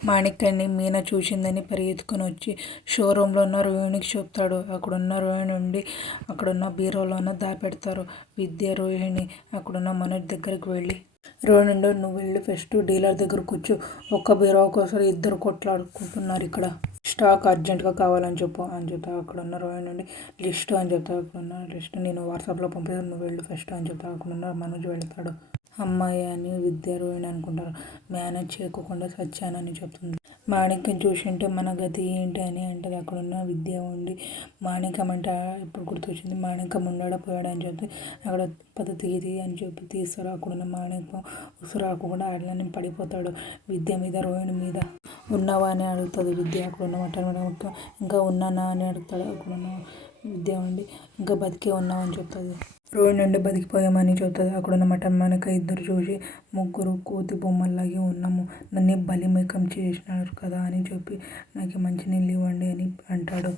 మాణిక్యాన్ని మీనా చూసిందని పరిగెత్తుకుని వచ్చి షోరూంలో ఉన్న రోహిణికి చెప్తాడు. అక్కడున్న రోహిణి ఉండి అక్కడున్న బీరువాలోన దాపెడతారు. విద్య, రోహిణి అక్కడున్న మనోజ్ దగ్గరికి వెళ్ళి రోహిణి నువ్వు వెళ్ళి ఫస్ట్ డీలర్ దగ్గర కూర్చో. ఒక్క బీరువా కోసం ఇద్దరు కొట్లాడుకుంటున్నారు ఇక్కడ. స్టాక్ అర్జెంటుగా కావాలని చెప్పు అని చెప్తా. అక్కడున్న రోహిణి లిస్టు అని చెప్తా. అక్కడున్న లిస్ట్ నేను వాట్సాప్లో పంపిస్తాను, నువ్వు వెళ్ళు ఫస్ట్ అని చెప్తా. అక్కడున్న మనోజ్ వెళ్తాడు. అమ్మాయి అని విద్య, రోహిణి అనుకుంటారు. మేనేజ్ చేయకుండా సచ్చానని చెప్తుంది. మాణిక్యం చూసింటే మన గతి ఏంటి అని అంటది. అక్కడున్న విద్య ఉండి మాణిక్యం అంటే ఇప్పుడు గుర్తొచ్చింది. మాణిక్యం ఉన్నాడా పోయాడా అని చెప్తే అక్కడ పద్ధతి ఇది అని చెప్పి తీస్తారు. అక్కడున్న మాణిక్యం ఉసురు రాకుండా అట్లనే పడిపోతాడు. విద్య మీద, రోహిణి మీద. ఉన్నావా అని అడుగుతుంది విద్య. అక్కడున్న మొత్తం ఇంకా ఉన్నానా అని అడుగుతాడు. అక్కడున్న విద్య ఉండి ఇంకా బతికే ఉన్నావు అని చెప్తుంది. రోహిణి నుండి బతికిపోయామని చెప్తుంది. అక్కడున్న మనక ఇద్దరు చూసి ముగ్గురు కోతి బొమ్మల్లాగే ఉన్నాము, నన్ను బలిమేకం చేసినారు కదా అని చెప్పి నాకు మంచినీళ్ళు ఇవ్వండి అని అంటాడు.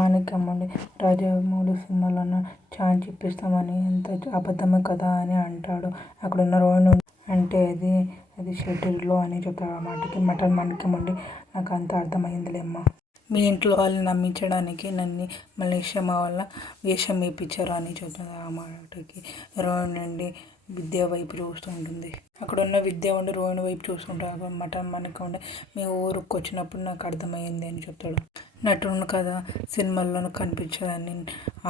మాణిక్యం ఉండి రాజమౌళి సినిమాలోన ఛాన్స్ ఇప్పిస్తామని ఎంత అబద్ధమే కదా అని అంటాడు. అక్కడున్న రోహిణి అంటే అది షెడ్యూల్లో అని చెప్తాడు. ఆ మాటకి మాణిక్యం ఉండి నాకు అంత అర్థమైందిలేమ్మా, మీ ఇంట్లో వాళ్ళని నమ్మించడానికి నన్ను మలేషియా మా వల్ల వేషం వేయించారు అని చెప్తుంది. ఆ మాటకి రోహిణి నుండి విద్య వైపు చూస్తూ ఉంటుంది. అక్కడ ఉన్న విద్య ఉండి రోహిణి వైపు చూస్తుంటాడు. మాణిక్యం ఉండి మీ ఊరికి వచ్చినప్పుడు నాకు అర్థమైంది అని చెప్తాడు. నటుడు కదా, సినిమాల్లోనూ కనిపించదని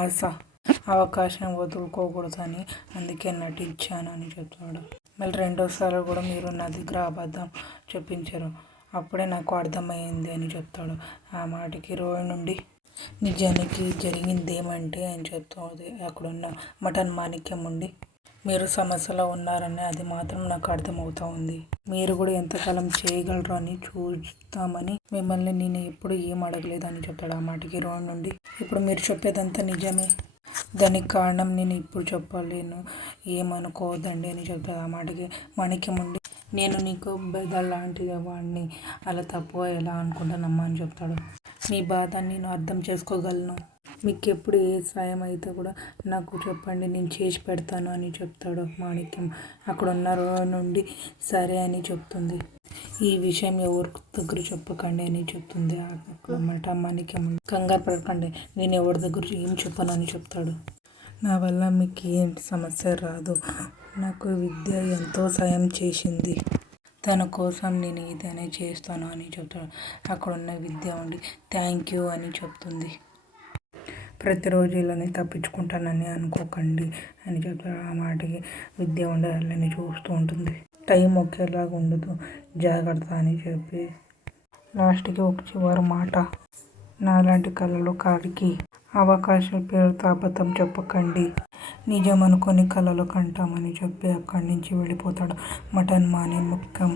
ఆశ, అవకాశం వదులుకోకూడదని అందుకే నటించాను అని చెప్తాడు. మళ్ళీ రెండోసారి కూడా మీరు నా దగ్గర అబద్ధం చెప్పించారు, అప్పుడే నాకు అర్థమైంది అని చెప్తాడు. ఆ మాటకి రోహిణి నుండి నిజానికి జరిగిందేమంటే అని చెప్తుంది. అక్కడున్న మాణిక్యం ఉండి మీరు సమస్యలో ఉన్నారని అది మాత్రం నాకు అర్థమవుతా ఉంది, మీరు కూడా ఎంతకాలం చేయగలరు అని చూస్తామని మిమ్మల్ని నేను ఎప్పుడు ఏం అడగలేదు అని చెప్తాడు. ఆ మాటకి రోహిణి నుండి ఇప్పుడు మీరు చెప్పేదంతా నిజమే, దానికి కారణం నేను ఇప్పుడు చెప్పలేను, ఏమనుకోవద్దండి అని చెప్తాడు. ఆ మాటకి మాణిక్యం ఉండి నేను నీకు లాంటి వాడిని, అలా తప్పుగా ఎలా అనుకుంటానమ్మా అని చెప్తాడు. మీ బాధ నేను అర్థం చేసుకోగలను, మీకు ఎప్పుడు ఏ సాయం అయితే కూడా నాకు చెప్పండి, నేను చేసి పెడతాను అని చెప్తాడు మాణిక్యం. అక్కడున్న రోహిణి నుండి సరే అని చెప్తుంది. ఈ విషయం ఎవరి దగ్గర చెప్పకండి అని చెప్తుంది. అక్కడ మాణిక్యం కంగారు పడకండి, నేను ఎవరి దగ్గర ఏం చెప్పను అని చెప్తాడు. నా వల్ల మీకు ఏంటి సమస్య రాదు, నాకు విద్య ఎంతో సాయం చేసింది, తన కోసం నేను ఏదైనా చేస్తాను అని చెప్తాడు. అక్కడున్న విద్య ఉండి థ్యాంక్ యూ అని చెప్తుంది. ప్రతిరోజు ఇలానే తప్పించుకుంటానని అనుకోకండి అని చెప్తాడు. ఆ మాటకి విద్య ఉండి వాళ్ళని చూస్తూ ఉంటుంది. టైం ఒకేలాగా ఉండదు, జాగ్రత్త అని చెప్పి లాస్ట్కి ఒక చివరి మాట, నాలాంటి కళలు కాడికి అవకాశం పేరుతో అబద్ధం చెప్పకండి, నిజం అనుకొని కళలు కంటామని చెప్పి అక్కడి నుంచి వెళ్ళిపోతాడు మాణిక్యం.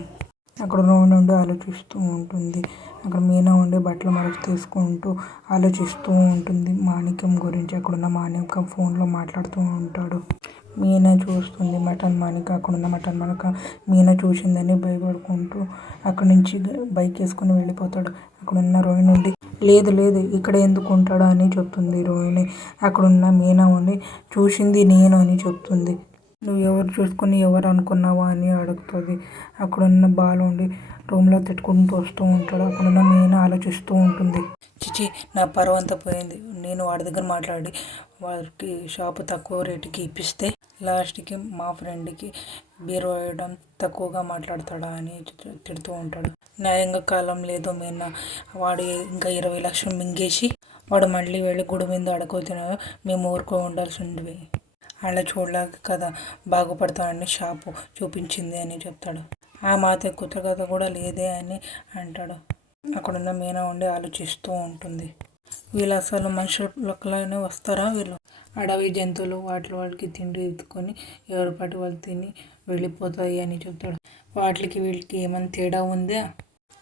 అక్కడ రోహిణి నుండి ఆలోచిస్తూ ఉంటుంది. అక్కడ మీనా ఉండి బట్టలు మడత తీసుకుంటూ ఆలోచిస్తూ ఉంటుంది మాణిక్యం గురించి. అక్కడున్న మాణిక్యం ఫోన్లో మాట్లాడుతూ ఉంటాడు. మీనా చూస్తుంది మాణిక్యం. అక్కడున్న మాణిక్యం మీనా చూసిందని భయపడుకుంటూ అక్కడి నుంచి బైక్ వేసుకొని వెళ్ళిపోతాడు. అక్కడున్న రోహిణి నుండి లేదు ఇక్కడ ఎందుకు ఉంటాడు అని చెప్తుంది రోహిణి. అక్కడున్న మీనా ఉండి చూసింది నేను అని చెప్తుంది. నువ్వు ఎవరు చూసుకొని ఎవరు అనుకున్నావా అని అడుగుతుంది. అక్కడున్న బాలు ఉండి రూమ్లో తిట్టుకుంటూ వస్తూ ఉంటాడు. అక్కడున్న మీనా ఆలోచిస్తూ ఉంటుంది. చిచి, నా పరువు అంతా పోయింది, నేను వాడి దగ్గర మాట్లాడి వాడికి షాపు తక్కువ రేటుకి ఇప్పిస్తే లాస్ట్కి మా ఫ్రెండ్కి బీరు వేయడం తక్కువగా మాట్లాడతాడా అని తిడుతూ ఉంటాడు. న్యాయంగా కాలం లేదు మీనా, వాడు ఇంకా 20 లక్షలు మింగేసి వాడు మళ్ళీ వెళ్ళి గుడి మీద అడుగుతున్నా, మేము ఊరుకో ఉండాల్సింది, అలా చూడలేక కదా బాగుపడతానని షాపు చూపించింది అని చెప్తాడు. ఆ మాట కృతజ్ఞత కూడా లేదే అని అంటాడు. అక్కడున్న మీనా ఉండి ఆలోచిస్తూ ఉంటుంది. వీళ్ళు అసలు మనుషులలోనే వస్తారా, వీళ్ళు అడవి జంతువులు వాటికి తిండి ఎత్తుకొని ఎవరి పాటి వాళ్ళు తిని వెళ్ళిపోతాయి అని చెప్తాడు. వాటికి వీళ్ళకి ఏమైనా తేడా ఉందా?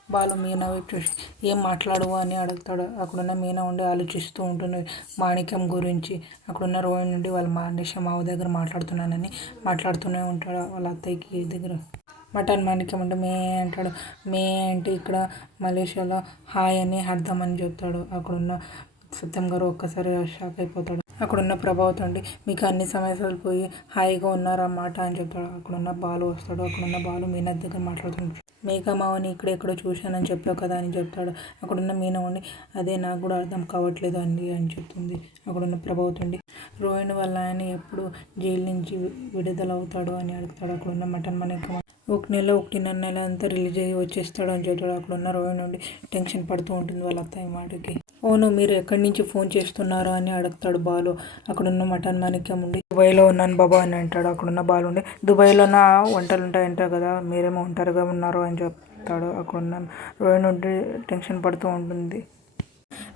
బాలు మీనా వైపు చూసి ఏం మాట్లాడవు అని అడుగుతాడు. అక్కడున్న మీనా ఉండి ఆలోచిస్తూ ఉంటుంది మాణిక్యం గురించి. అక్కడున్న రోహిణి నుండి వాళ్ళ మావ దగ్గర మాట్లాడుతూనే ఉంటాడు. వాళ్ళ అత్తయ్యకి దగ్గర మాణిక్యం అంటే మే అంటాడు. మే అంటే ఇక్కడ మలేషియాలో హాయ్ అని అర్థం అని చెప్తాడు. అక్కడున్న సత్యం గారు ఒక్కసారి షాక్ అయిపోతాడు. అక్కడున్న ప్రభావతి అండి మీకు అన్ని సమస్యలు పోయి హాయిగా ఉన్నారన్నమాట అని చెప్తాడు. అక్కడున్న బాలు వస్తాడు. అక్కడున్న బాలు మీనా దగ్గర మాట్లాడుతుంటాడు. మేఘమావని ఇక్కడెక్కడో చూశానని చెప్పావు కదా అని చెప్తాడు. అక్కడున్న మీనా ఉండి అదే నాకు కూడా అర్థం కావట్లేదు అండి అని చెప్తుంది. అక్కడున్న ప్రభావతి అండి రోహిణి వల్ల ఆయన ఎప్పుడు జైలు నుంచి విడుదలవుతాడు అని అడుగుతాడు. అక్కడున్న మటన్ మనకి 1 నెల 1.5 నెల అంతా రిలీజ్ అయ్యి వచ్చేస్తాడు అని చెప్తాడు. అక్కడున్న రోహిణి నుండి టెన్షన్ పడుతూ ఉంటుంది వాళ్ళ అత్తయ్య మాటకి. అవును మీరు ఎక్కడి నుంచి ఫోన్ చేస్తున్నారు అని అడుగుతాడు బాలు. అక్కడున్న మటన్ మాణిక్యం ఉండి దుబాయ్లో ఉన్నాను బాబా అని అంటాడు. అక్కడున్న బాలు ఉండి దుబాయ్లోన వంటలు ఉంటాయంటారు కదా మీరేమో ఒంటరిగా ఉన్నారు అని చెప్తాడు. అక్కడున్న రోహిణి నుండి టెన్షన్ పడుతూ ఉంటుంది.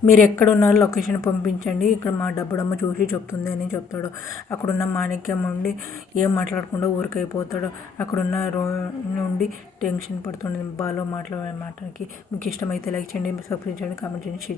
మీరు ఎక్కడ ఉన్నారో లొకేషన్ పంపించండి ఇక్కడ మా డబ్బుడమ్మ చూసి చెప్తుంది అని చెప్తాడు. అక్కడున్న మాణిక్యం ఉండి ఏం మాట్లాడకుండా ఊరికైపోతాడు. అక్కడున్న నుండి టెన్షన్ పడుతుంది బాలు మాట్లాడే మాటకి. మీకు ఇష్టమైతే లైక్ చేయండి, సబ్స్క్రైబ్ చేయండి, కామెంట్ చేయండి, షేర్ చేయండి.